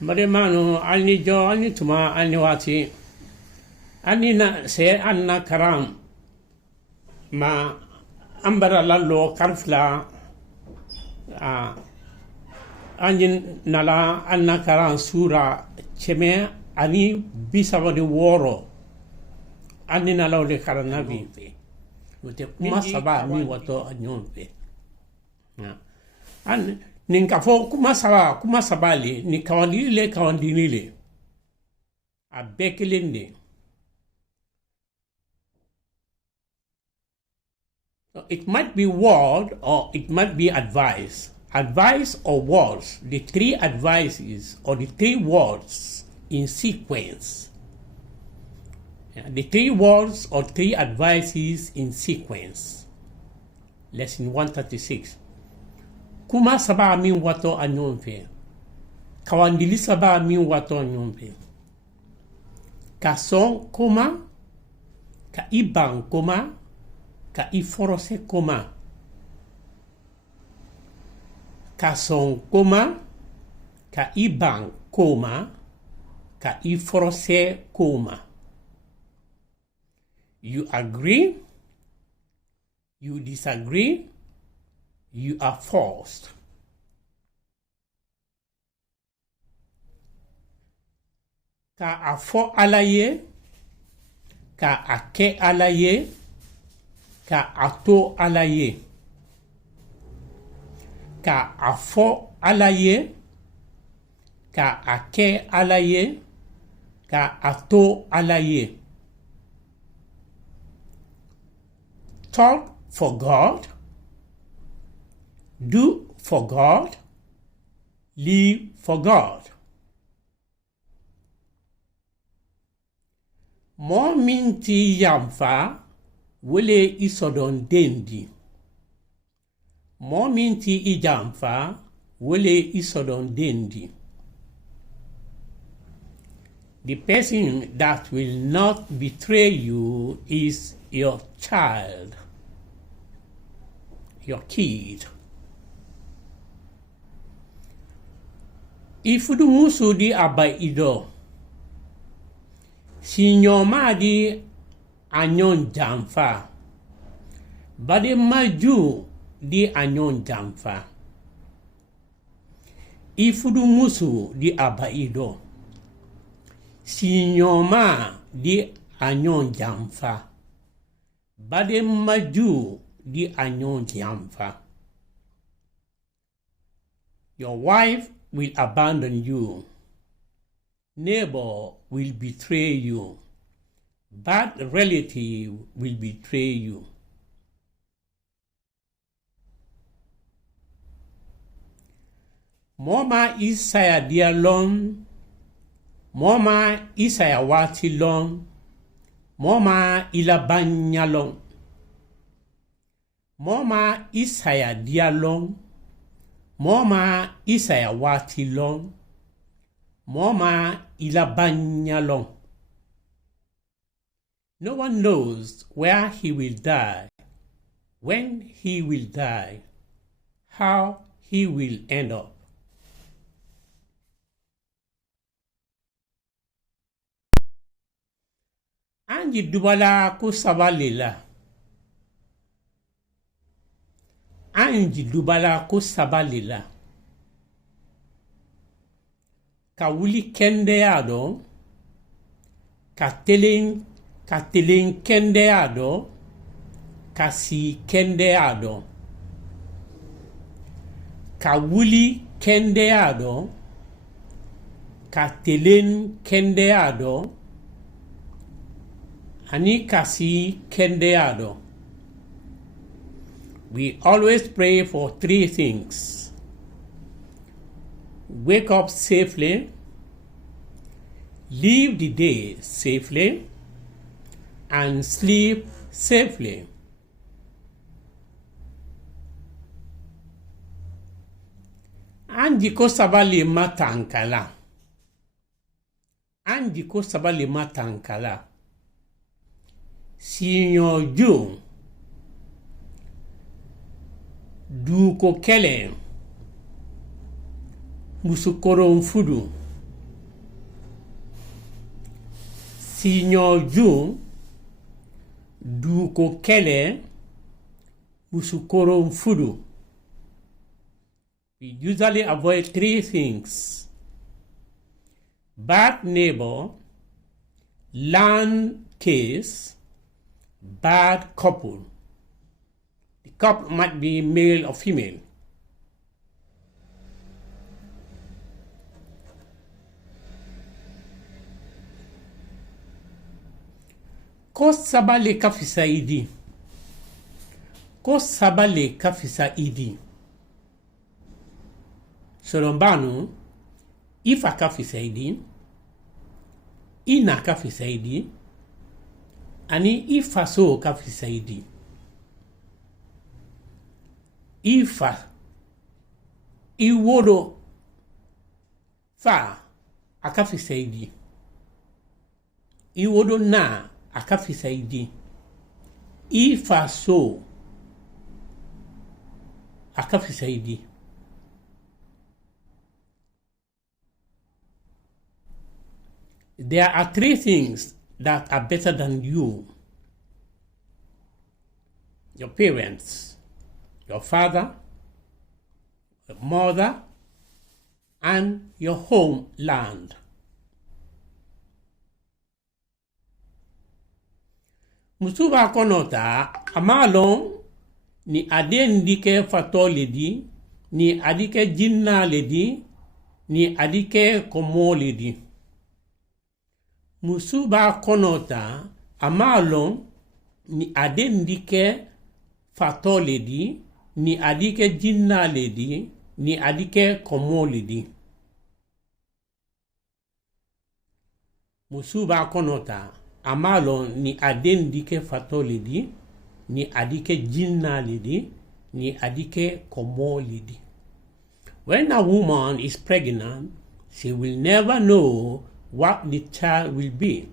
Baremano anni jo anni tuma anni wati anni na se anna karam ma ambara lallo karfla anni nala anna karam sura cheme ani bisaba de woro anni nala le karanabi wote kuma saba mi wato anyonfe an ninka fo kuma sabali ni kawandili le a bekelinde. It might be word or it might be advice. Advice or words, the three advices or the three words in sequence. The three words or three advices in sequence. Lesson 136. Kuma saba min wato anyonfe. Kawandili saba min wato anyonfe. Ka son koma, ka iban koma, ka iforose koma. Ka son koma, ka iban koma, ka iforose koma. You agree, you disagree, you are forced. Ka afo alaye, ka ake alaye, ka ato alaye. Ka afo alaye, ka ake alaye, ka ato alaye. Talk for God, do for God, live for God. Mo minti yamfa wele isodon dendi. Mo minti ijamfa wele isodon dendi. The person that will not betray you is your child, your kid. If you musu di abai ido, si nyoma di anyon jamfa, bade maju di anyon jamfa. If you musu di abai ido, si nyoma di anyon jamfa, bade maju di anyon jamfa. Your wife will abandon you. Neighbor will betray you. Bad relative will betray you. Moma Isaiah dialon, Moma Isaiah watilon, Moma ilabanyalon. Moma Isaiah dialon, Moma Isaiah watilon, Moma ilabanyalon. No one knows where he will die, when he will die, how he will end up. Anji dubala ku sabalila. Anji dubala ku sabalila. Ka wuli kendeado, ka telin kendeado, ka si kendeado. Ka wuli kendeado, ka telin kendeado, ani ka si kendeado. We always pray for three things: wake up safely, live the day safely, and sleep safely. Anji ko sabali matankala. Anji ko sabali matankala. Signor Jung, du ko kele, musukoron fudu, Signor June duko kele musukoro mfudu. We usually avoid three things: bad neighbor, land case, bad couple. The couple might be male or female. Ko saba le kafisa idi. Ko saba le kafisa idi. Solombanu, ifa kafisa idi, ina kafisa idi, ani ifa so kafisa idi. Ifa, iwodo, fa, akafisa idi. Iwodo na, akafisa idi. Ifa so, akafisa idi. There are three things that are better than you: your parents, your father, your mother, and your homeland. Musuba konota amalon ni ade ndike fato ledi, ni adike jinna ledi, ni adike komo ledi. Musuba konota amalon ni ade ndike fato ledi, ni adike jinna ledi, ni adike komo ledi. Musuba konota amalon ni ade ndike fato ledi, ni adike jinna ledi, ni adike komo ledi. When a woman is pregnant, she will never know what the child will be: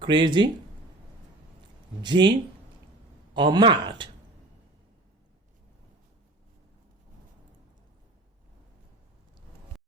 crazy, jinn, or mad.